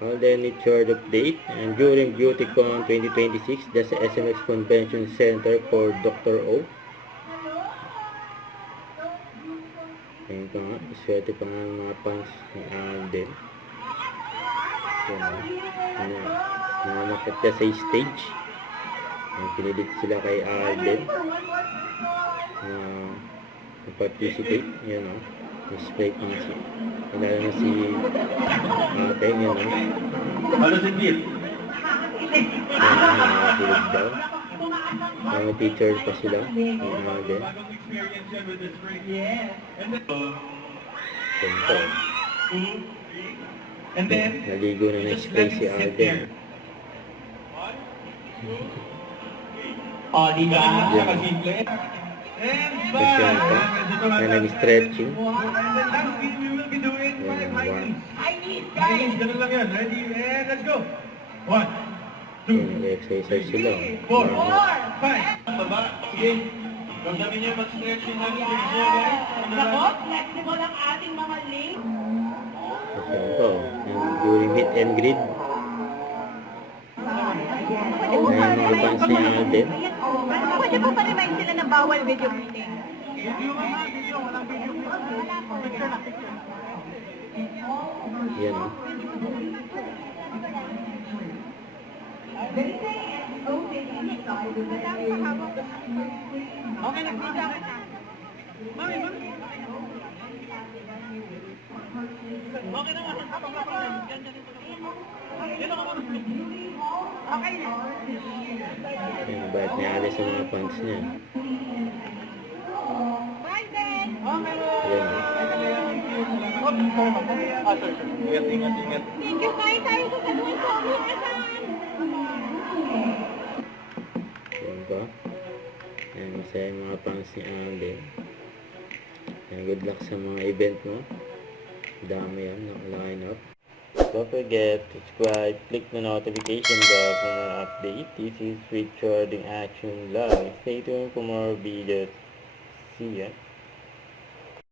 Alden Richard update. And during BeautyCon 2026, the SMX Convention Center for Dr. O. Ayun pa nga, swerte pa nga ang mga fans ni Alden. Yan, namamakit ka sa stage. Pinilit sila kay Alden na participate. Yan o, display pa nga siya. Kilala na si Alden, yan o. Halo Sigit. Tulog daw. Mga teachers pa sila. Yung Alden. Ganito. And then, Naligo na na-spray si Alden. oh, di ba? Yeah. Kasimple. Tapos yan pa. Na nag-stretching. Last week we will be doing 5 high knees. High knees, guys! Ganun lang yan. Ready? And let's go. 1, 2, Nag-exercise sila. 3, 4, 5. Baba. Sige. Ramdamin niyo mag-stretching namin. Sige siya, guys. Nako, flexible ang ating mga legs. Tapos yan to. And during meet and greet. Ayan mga fans ni Alden. Pwede po pa-remind sila na bawal video meeting. Yan o. Okay, nag-video ka na. Mami, mami. Okay naman. Okay na. Ayan, bayad ni Alice sa mga fans niya. Bye, Ben. Yan o. Ingat. Thank you, Kai. Tayo sa saluhin sa aming asahan. Yan pa. Ayan, masaya yung mga fans ni Alden. Ayan, good luck sa mga event mo. Dami yan, naka-line up. Don't forget to subscribe, click the notification bell for more update. This is Richard in Action Live. Stay tuned for more videos. See ya.